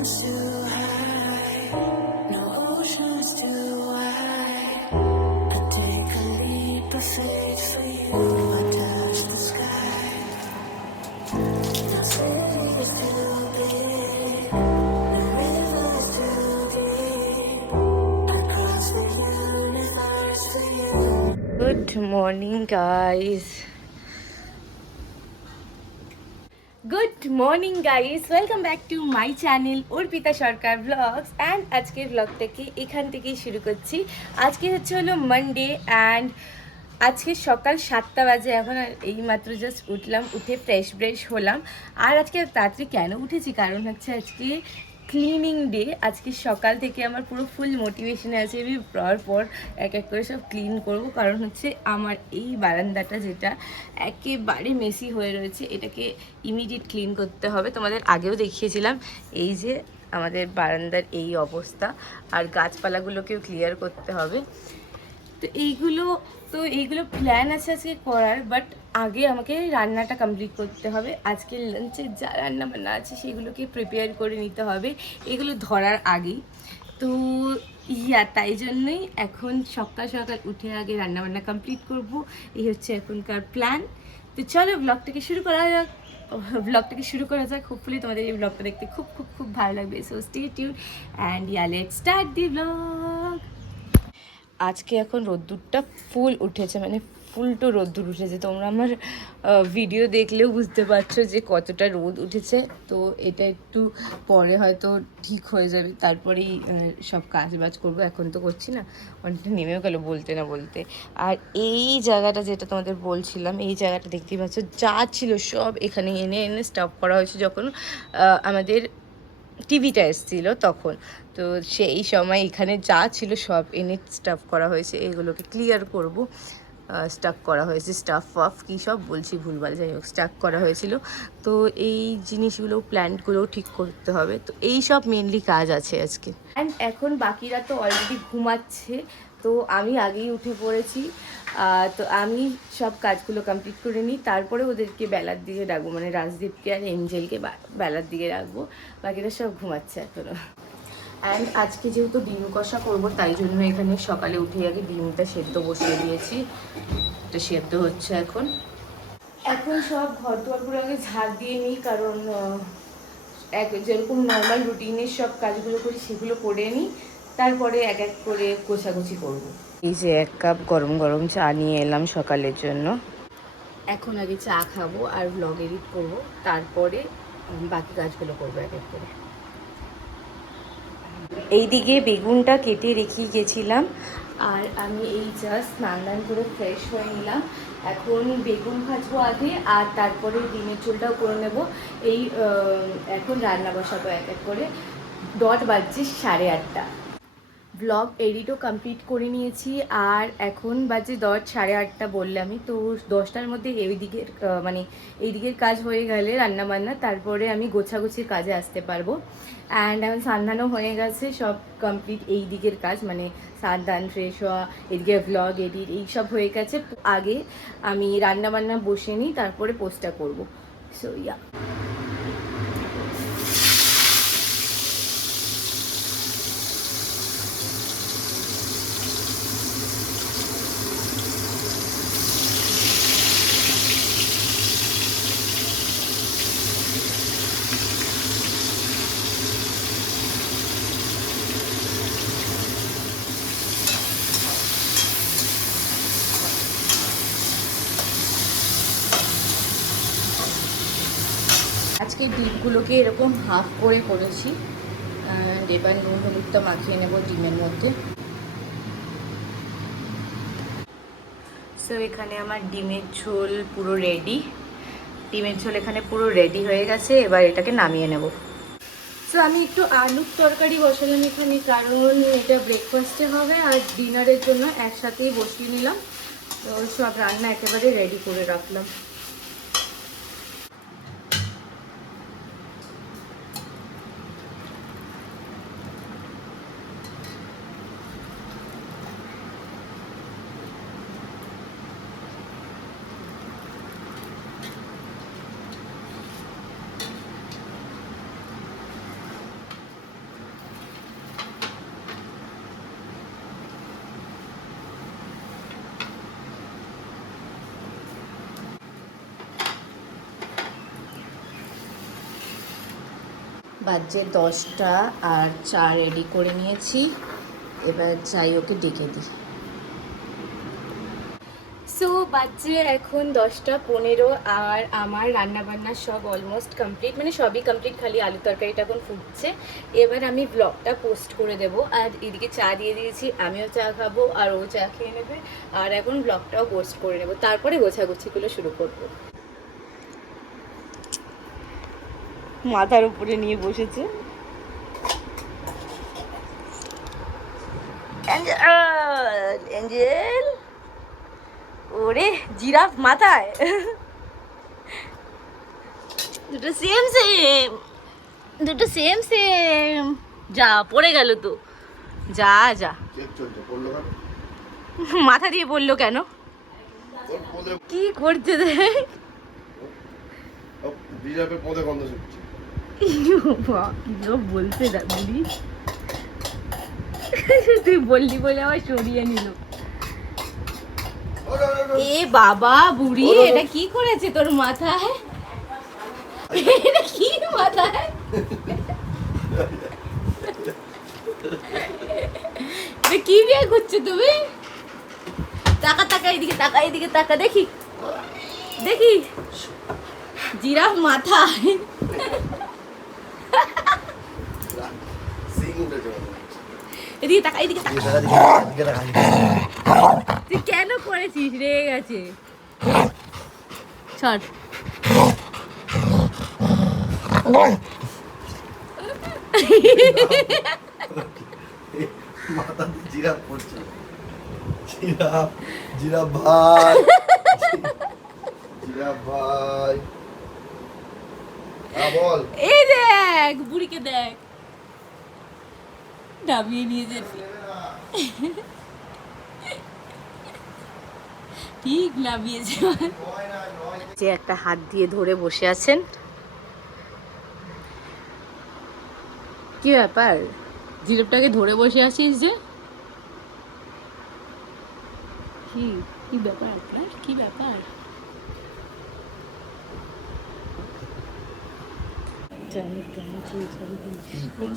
Good morning, guys. Good morning guys, welcome back to my channel Arpita Sarkar blogs. And আজকের ব্লগটাকে এখান থেকেই শুরু করছি। আজকে হলো মানডে অ্যান্ড আজকে সকাল 7টা বাজে এখন। আর এইমাত্র জাস্ট উঠলাম, উঠে ফ্রেশ হলাম। আর আজকে তাড়াতাড়ি কেন উঠেছি কারণ হচ্ছে আজকে ক্লিনিং ডে। আজকে সকাল থেকে আমার পুরো ফুল মোটিভেশনে আছে, আমি পর এক এক করে সব ক্লিন করব। কারণ হচ্ছে আমার এই বারান্দাটা যেটা একেবারে মেসি হয়ে রয়েছে, এটাকে ইমিডিয়েট ক্লিন করতে হবে। তোমাদের আগেও দেখিয়েছিলাম এই যে আমাদের বারান্দার এই অবস্থা, আর গাছপালাগুলোকেও ক্লিয়ার করতে হবে। তো এইগুলো প্ল্যান আছে আজকে করার, বাট আগে আমাকে রান্নাটা কমপ্লিট করতে হবে। আজকে লাঞ্চে যা রান্না বান্না আছে সেগুলোকে প্রিপেয়ার করে নিতে হবে এগুলো ধরার আগেই। তো তাই জন্যই এখন সকাল সকাল উঠে আগে রান্নাবান্না কমপ্লিট করব, এই হচ্ছে এখনকার প্ল্যান। তো চলো ব্লগটাকে শুরু করা যাক। হোপফুলি তোমাদের এই ব্লগটা দেখতে খুব খুব খুব ভালো লাগবে। So stay tune and let's start the blog. আজকে এখন রোদ্দুরটা ফুল উঠেছে, মানে ফুলটো রোদ্দুর উঠেছে। তোমরা আমার ভিডিও দেখলেও বুঝতে পারছো যে কতটা রোদ উঠেছে। তো এটা একটু পরে হয়তো ঠিক হয়ে যাবে, তারপরেই সব কাজবাজ করবো। এখন তো করছি না, অনেকটা নেমেও গেলো বলতে না বলতে। আর এই জায়গাটা যেটা তোমাদের বলছিলাম, এই জায়গাটা দেখতেই পাচ্ছ যা ছিল সব এখানে এনে এনে স্টপ করা হয়েছে যখন আমাদের টিভিটা এসেছিল তখন। তো সেই সময় এখানে যা ছিল সব এনে স্টাফ করা হয়েছে, এগুলোকে ক্লিয়ার করব। স্টাক করা হয়েছে, স্টাফ কী সব বলছি ভুলভাল, যাই হোক স্টাক করা হয়েছিল। তো এই জিনিসগুলো প্ল্যান্টগুলোও ঠিক করতে হবে। তো এই সব মেনলি কাজ আছে আজকে। অ্যান্ড এখন বাকিরা তো অলরেডি ঘুমাচ্ছে, তো আমি আগেই উঠে পড়েছি। তো আমি সব কাজগুলো কমপ্লিট করে নিই, তারপরে ওদেরকে বেলার দিকে রাখবো, মানে রাজদীপকে আর এঞ্জেলকে বেলার দিকে রাখবো। বাকিরা সব ঘুমাচ্ছে এখনো। অ্যান্ড আজকে যেহেতু ডিম কষা করবো, তাই জন্য এখানে সকালে উঠে আগে ডিমটা সেদ্ধ বসিয়ে দিয়েছি। এটা সেদ্ধ হচ্ছে এখন। সব ঘর দুয়ারগুলো আগে ঝাড় দিয়ে নিই, কারণ যেরকম নর্মাল রুটিনের সব কাজগুলো করি সেগুলো করে নিই, তারপরে এক এক করে গোছাগুছি করব। এই যে 1 কাপ গরম গরম চা নিয়ে এলাম সকালের জন্য। এখন আগে চা খাবো আর ব্লগ এডিট করবো, তারপরে বাকি কাজগুলো করবো এক এক করে। এইদিকে বেগুনটা কেটে রেখে গেছিলাম, আর আমি এই জাস্ট স্নান করে ফ্রেশ হয়ে নিলাম। এখন বেগুন ভাজবো আগে, আর তারপরে ডিমের ঝোলটাও করে নেব। এখন রান্না বসাবো এক এক করে। বাজছে 8:30। ব্লগ এডিটও কমপ্লিট করে নিয়েছি, আর এখন বাজে 8:30 বললামই তো। 10টার মধ্যে এইদিকের কাজ হয়ে গেলে রান্নাবান্না, তারপরে আমি গোছাগুছির কাজে আসতে পারবো। অ্যান্ড এখন সান্ধানও হয়ে গেছে, সব কমপ্লিট এই দিকের কাজ, মানে সান্ধান ফ্রেশ হওয়া, এদিকে ব্লগ এডিট এইসব হয়ে গেছে। আগে আমি রান্নাবান্না বসে নিই, তারপরে পোস্টটা করবো। সো আজকে ডিমগুলোকে এরকম হাফ করে করেছি। এবার নুন হলুদটা মাখিয়ে নেব ডিমের মধ্যে। সো এখানে আমার ডিমের ঝোল পুরো রেডি। এখানে পুরো রেডি হয়ে গেছে, এবার এটাকে নামিয়ে নেব। সো আমি একটু আলুর তরকারি বসালাম এখানে, কারণ এটা ব্রেকফাস্টে হবে আর ডিনারের জন্য একসাথেই বসিয়ে নিলাম। তো সব রান্না একেবারে রেডি করে রাখলাম। বাজে 10টা, আর চা রেডি করে নিয়েছি, এবার যাই ওকে ডেকে দিই। সো বাজে এখন 10টা 15, আর আমার রান্নাবান্না সব অলমোস্ট কমপ্লিট, মানে সবই কমপ্লিট, খালি আলু তরকারিটা এখন ফুটছে। এবার আমি ব্লগটা পোস্ট করে দেব। আর এদিকে চা দিয়ে দিয়েছি, আমিও চা খাবো আর ও চা খেয়ে নেবে, আর এখন ব্লগটাও পোস্ট করে নেব, তারপরে গোছাগুছিগুলো শুরু করবো। মাথার উপরে নিয়ে বসেছে অ্যাঞ্জেল, ওরে জিরাফ মাথায়, দুটো সেম সেম, দুটো সেম সেম। যা পড়ে গেল তো, যা যা, মাথা দিয়ে বললো কেন, কি করছে দেখ, বলতে বুড়ি, তুই বললি বলে আবার সরিয়ে নিল। এ বাবা বুড়ি, এটা কি করেছে তোর মাথায়, এটা কি মাথায়, কি বিয়ে করছো তুমি, টাকা টাকা এদিকে টাকা, এদিকে টাকা, দেখি দেখি, জিরাফ মাথায়, এদিকে টাকা, এদিকে টাকা, তুই কেন করেছিস, রেগে গেছে, ছাড়। মাথাতে জিরাফ পড়ছে, জিরাফ, জিরাফ ভাই, জিরাফ ভাই, বল। এই দেখ বুড়িকে দেখ, নামিয়ে নিয়ে যেতে, ঠিক নামিয়েছে, যে একটা হাত দিয়ে ধরে বসে আছেন, কি ব্যাপার, জিরাফটাকে ধরে বসে আছিস যে, কি কি ব্যাপার আপনার, কি ব্যাপার,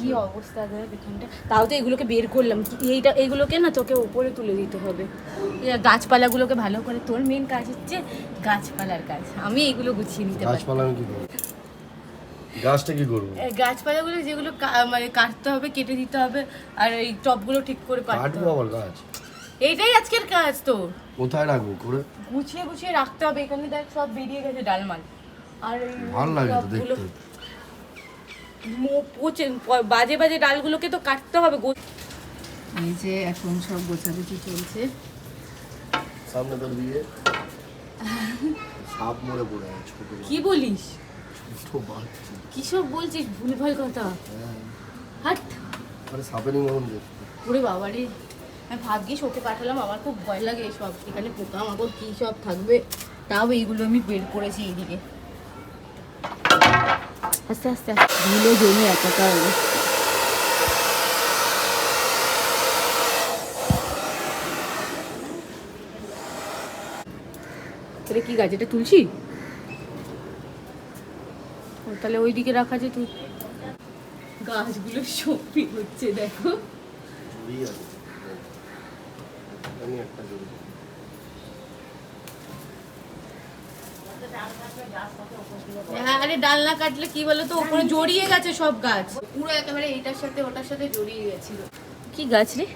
কি অবস্থা দেখ এখানটা, তাও তো এগুলোকে বের করলাম, এগুলোকে না তোকে উপরে তুলে দিতে হবে, গাছপালাগুলোকে ভালো করে, তোর মেন কাজ হচ্ছে গাছপালার কাজ, আমি এগুলো গুছিয়ে নিতে পারি। গাছপালা আমি কি করব, গাছটা কি করব, গাছপালাগুলো যেগুলো মানে কাটতে হবে, কেটে দিতে হবে, আর এই টবগুলো ঠিক করে কাটতে হবে, আবার গাছ, এইটাই আজকের কাজ তোর, কোথায় রাখবো করে গুছিয়ে গুছিয়ে রাখতে হবে, এখানে দেখ সব বেরিয়ে গেছে ডালমাল, আর ভালো লাগে তো দেখতে, পচে বাজে বাজে ডালগুলোকে তো কাটতে হবে। এই যে এখন সব গোছাগুছি চলছে, সামনে তো দিয়ে সাপ মরে পড়ে আছে, কি বলিস, ছোট বাচ্চা, কি সব বলছিস ভুলভাল কথা, হাট, আরে সাপেরই মরণ দেখতে, ওরে বাবারে, আমি ভাগ্যিস ওকে পাঠালাম, আমার খুব ভয় লাগে এসব, এখানে পোকামাকড় কী সব থাকবে, তাও এইগুলো আমি বের করেছি এইদিকে, আস্তে আস্তে ধুলো জমি একাকার, এটা কি গাছ, এটা তুলসী, তাহলে ওইদিকে রাখা যে তুই, গাছগুলো সত্যি হচ্ছে দেখো, আরে ডাল না কাটলে কি বলতো, উপরে জড়িয়ে গেছে সব গাছ, পুরো একেবারে এইটার সাথে ওটার সাথে জড়িয়ে গেছিল। কি গাছ রে,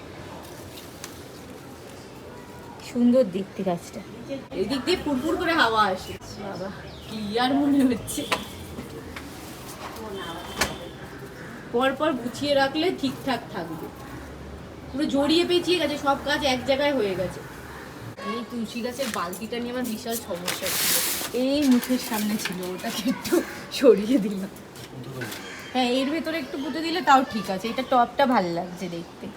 সুন্দর দেখতে গাছটা, এদিক দিয়ে ফুরফুর করে হাওয়া আসে, বাবা ক্লিয়ার মনে হচ্ছে, পরপর গুছিয়ে রাখলে ঠিকঠাক থাকবে, পুরো জড়িয়ে পেঁচিয়ে গেছে সব গাছ, এক জায়গায় হয়ে গেছে। এই তুলসী গাছের বালতিটা নিয়ে আমার বিশাল সমস্যা ছিল, এই মুখের সামনে ছিল, ওটাকে একটু সরিয়ে দিলাম, হ্যাঁ এর ভেতরে একটু পুঁতে দিলে তাও ঠিক আছে, এটা টপটা ভাল লাগছে দেখতে।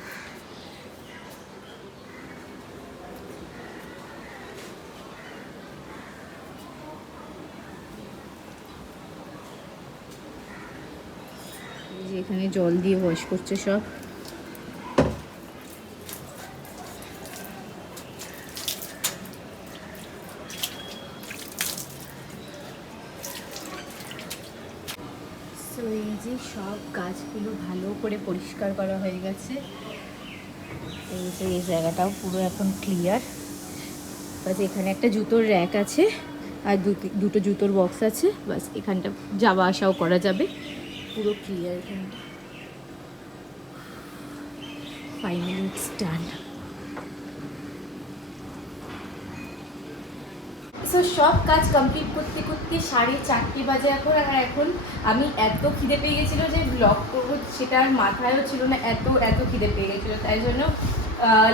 এখানে জল দিয়ে ওয়াশ করছে সব, সো এই যে সব গাছগুলো ভালো করে পরিষ্কার করা হয়ে গেছে। এই যে এই জায়গাটাও পুরো এখন ক্লিয়ার। বাস এখানে একটা জুতোর র্যাক আছে আর দুটো জুতোর বক্স আছে, বাস এখানটা যাওয়া আসাও করা যাবে। পুরো ক্লিয়ার এখানটা। Finally it's done. সো সব কাজ কমপ্লিট করতে করতে 4:30 বাজে এখন। আর এখন আমি এত খিদে পেয়ে গেছিলো যে ব্লগ করবো সেটা আর মাথায়ও ছিল না, এত এত খিদে পেয়ে গেছিলো। তাই জন্য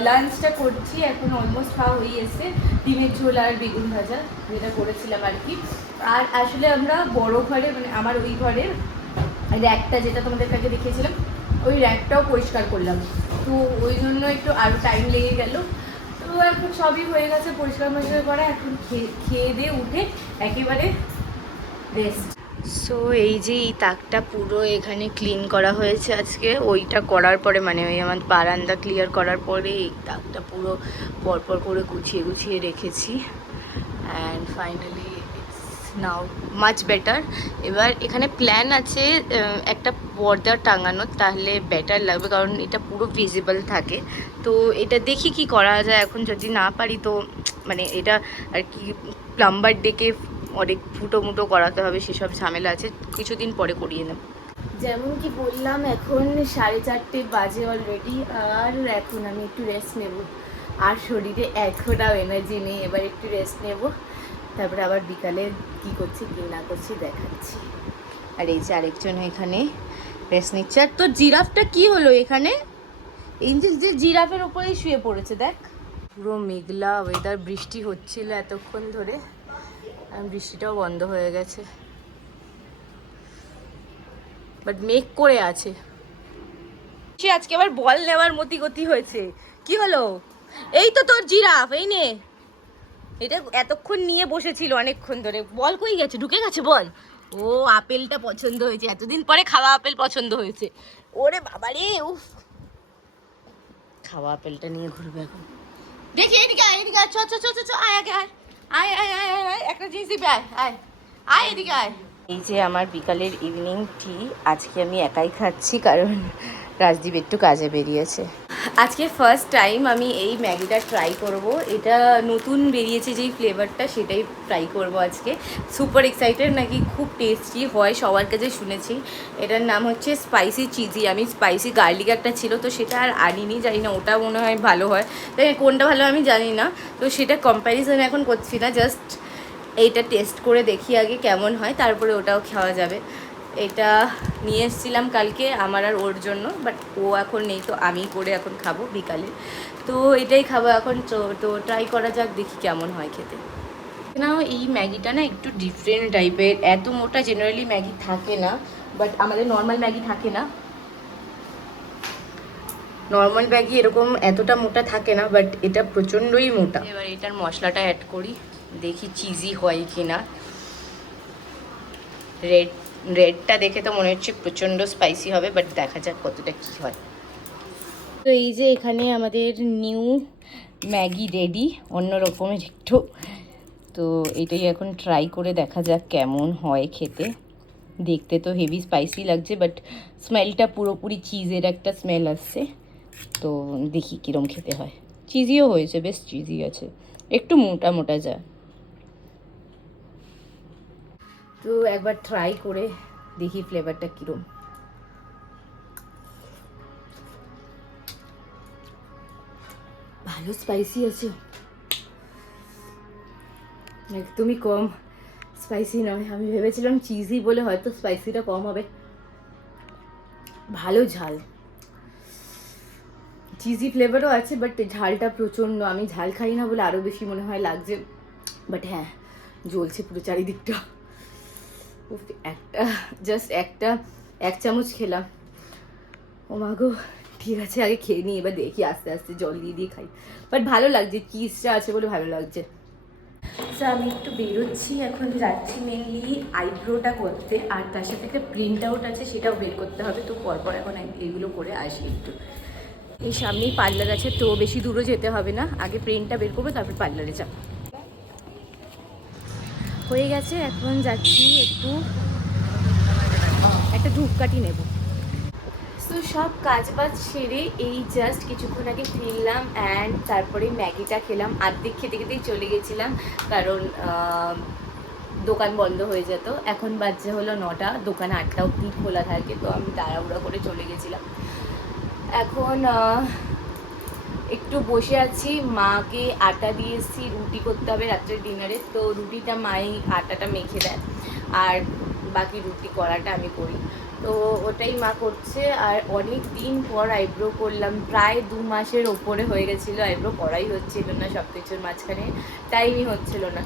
লাঞ্চটা করছি। এখন অলমোস্ট খাওয়া হয়ে এসছে। ডিমের ঝোল আর বেগুন ভাজা যেটা করেছিলাম আর কি। আর আসলে আমরা বড় ঘরে, মানে আমার ওই ঘরের র্যাকটা যেটা তোমাদের কাছে দেখিয়েছিলাম, ওই র্যাকটাও পরিষ্কার করলাম। তো ওই জন্য একটু আরও টাইম লেগে গেল। তো এখন সবই হয়ে গেছে পরিষ্কার করা। এখন খেয়ে দিয়ে উঠে একেবারে রেস্ট। সো এই যে এই তাকটা পুরো এখানে ক্লিন করা হয়েছে আজকে। ওইটা করার পরে, মানে ওই আমার বারান্দা ক্লিয়ার করার পরে এই তাকটা পুরো পরপর করে গুছিয়ে গুছিয়ে রেখেছি। And finally it's now much better. এবার এখানে প্ল্যান আছে একটা পর্দা টাঙানো, তাহলে বেটার লাগবে, কারণ এটা পুরো ভিজিবল থাকে। তো এটা দেখি কি করা যায়। এখন যদি না পারি তো মানে এটা আর কি প্লাম্বার ডেকে অনেক ফুটো মুটো করাতে হবে, সেসব ঝামেলা আছে, কিছুদিন পরে করিয়ে নেব। যেমন কি বললাম, এখন 4:30 বাজে অলরেডি। আর এখন আমি একটু রেস্ট নেব। আর শরীরে এতটাও এনার্জি নেই, এবার একটু রেস্ট নেব। তারপরে আবার বিকালে কি করছি কি না করছি দেখাচ্ছি। আর এই যে আরেকজন এখানে রেস্ট নিচ্ছে। আর তোর জিরাফটা কি হলো এখানে? এঞ্জেল যে জিরাফের উপরেই শুয়ে পড়েছে দেখ। পুরো মেঘলা ওয়েদার, বৃষ্টি হচ্ছিল এতক্ষণ ধরে, বৃষ্টিটাও বন্ধ হয়ে গেছে, বাট মেঘ করে আছে। আজকে আবার বল নেওয়ার মতি গতি হয়েছে। কি হলো? এই তো তোর জিরাফ, এই নে। এটা এতক্ষণ নিয়ে বসেছিল অনেকক্ষণ ধরে। বল কই গেছে? ঢুকে গেছে বল। ও আপেলটা পছন্দ হয়েছে, এতদিন পরে খাওয়া আপেল পছন্দ হয়েছে। ওরে বাবারে, উফ, খাওয়া আপেলটা নিয়ে ঘুরবে এখন। দেখি এদিকে আয়, এদিকে আয়, চ চ চ চ, আয় আগে আয়, আয় আয় আয় আয় আয়, একটা জিনিস দিবি, আয় আয় আয় এদিকে আয়। এই যে আমার বিকালের ইভিনিং টি আজকে আমি একাই খাচ্ছি, কারণ রাজদীপ একটু কাজে বেরিয়েছে। আজকে ফার্স্ট টাইম আমি এই ম্যাগিটা ট্রাই করব। এটা নতুন বেরিয়েছে যেই ফ্লেভারটা, সেটাই ট্রাই করব আজকে। সুপার এক্সাইটেড, নাকি খুব টেস্টি হয় সবার কাছে শুনেছি। এটার নাম হচ্ছে স্পাইসি চিজি। আমি স্পাইসি গার্লিক একটা ছিল, তো সেটা আর আনিনি, জানি না ওটা মনে হয় ভালো হয়, তাই কোনটা ভালো আমি জানি না। তো সেটা কম্প্যারিজন এখন করছি না, জাস্ট এইটা টেস্ট করে দেখি আগে কেমন হয়, তারপরে ওটাও খাওয়া যাবে। এটা নিয়ে এসেছিলাম কালকে আমার আর ওর জন্য, বাট ও এখন নেই, তো আমি করে এখন খাবো বিকালে। তো এটাই খাবো এখন। তো ট্রাই করা যাক, দেখি কেমন হয় খেতে। না, এই ম্যাগিটা না একটু ডিফারেন্ট টাইপের। এত মোটা জেনারেলি ম্যাগি থাকে না, বাট আমাদের নর্মাল ম্যাগি থাকে না, নর্মাল ম্যাগি এরকম এতটা মোটা থাকে না, বাট এটা প্রচণ্ডই মোটা। এবার এটার মশলাটা অ্যাড করি, দেখি চিজি হয় কি না। রেডটা দেখে তো মনে হচ্ছে প্রচণ্ড স্পাইসি হবে, বাট দেখা যাক কতটা কী হয়। তো এই যে এখানে আমাদের নিউ ম্যাগি রেডি, অন্য রকমের একটু। তো এটাই এখন ট্রাই করে দেখা যাক কেমন হয় খেতে। দেখতে তো হেভি স্পাইসি লাগছে, বাট স্মেলটা পুরোপুরি চিজের একটা স্মেল আসছে। তো দেখি কীরকম খেতে হয়। চিজিও হয়েছে, বেশ চিজি আছে, একটু মোটা মোটা যা। তো একবার ট্রাই করে দেখি ফ্লেভারটা কীরকম। ভালো স্পাইসি আছে, একদমই কম স্পাইসি নয়। আমি ভেবেছিলাম চিজি বলে হয়তো স্পাইসিটা কম হবে। ভালো ঝাল, চিজি ফ্লেভারও আছে, বাট ঝালটা প্রচণ্ড। আমি ঝাল খাই না বলে আরও বেশি মনে হয় লাগছে, বাট হ্যাঁ জ্বলছে পুরো চারিদিকটা। একটা 1 চামচ খেলাম। ও মাগো, ঠিক আছে আগে খেয়ে নিই, এবার দেখি আস্তে আস্তে জল দিয়ে দিয়ে খাই। বাট ভালো লাগছে, চিজটা আছে বলে ভালো লাগছে। তো আমি একটু বেরোচ্ছি, এখন যাচ্ছি মেনলি আইব্রোটা করতে, আর তার সাথে একটা প্রিন্ট আউট আছে, সেটাও বের করতে হবে। তো পরপর এখন এগুলো করে আসি একটু। এই সামনেই পার্লার আছে, তো বেশি দূরও যেতে হবে না। আগে প্রিন্টটা বের করবো, তারপর পার্লারে যাব। হয়ে গেছে, এখন যাচ্ছি একটু একটা ধূপকাঠি নেব। তো সব কাজ বাজ সেরে এই জাস্ট কিছুক্ষণ আগে ফিরলাম অ্যান্ড তারপরে ম্যাগিটা খেলাম। আর্ধেক খেতে খেতেই চলে গেছিলাম, কারণ দোকান বন্ধ হয়ে যেত। এখন বাজে হলো 9টা, দোকান 8টা অবধি খোলা থাকে, তো আমি তাড়াহুড়া করে চলে গেছিলাম। এখন একটু বসে আছি, মাকে আটা দিয়ে এসেছি, রুটি করতে হবে রাত্রের ডিনারে। তো রুটিটা মাই আটাটা মেখে দেয়, আর বাকি রুটি করাটা আমি করি। তো ওটাই মা করছে। আর অনেক দিন পর আইব্রো করলাম, প্রায় 2 মাসের ওপরে হয়ে গেছিলো আইব্রো করাই হচ্ছিল না, সব কিছুর মাঝখানে টাইমই হচ্ছিল না।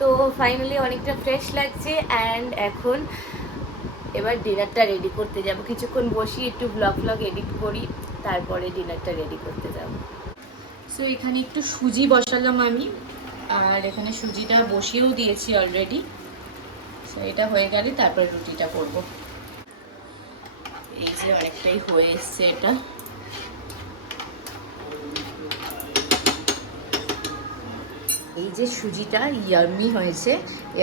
তো ফাইনালি অনেকটা ফ্রেশ লাগছে অ্যান্ড এখন এবার ডিনারটা রেডি করতে যাব। কিছুক্ষণ বসি, একটু ব্লগ এডিট করি, তারপরে ডিনারটা রেডি করতে যাব। সো এখানে একটু সুজি বসালাম আমি, আর এখানে সুজিটা বসিয়েও দিয়েছি অলরেডি। সো এটা হয়ে গেলে তারপর রুটিটা করব। এই যে অনেকটাই হয়ে এসছে এটা। এই যে সুজিটা ইয়াম্মি হয়েছে,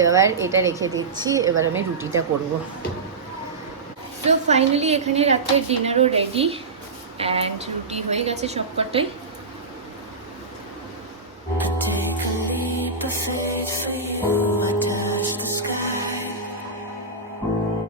এবার এটা রেখে দিচ্ছি, এবার আমি রুটিটা করব। সো ফাইনালি এখানে রাতের ডিনারও রেডি অ্যান্ড রুটি হয়ে গেছে সবকটাই। I take a leap of faith for you.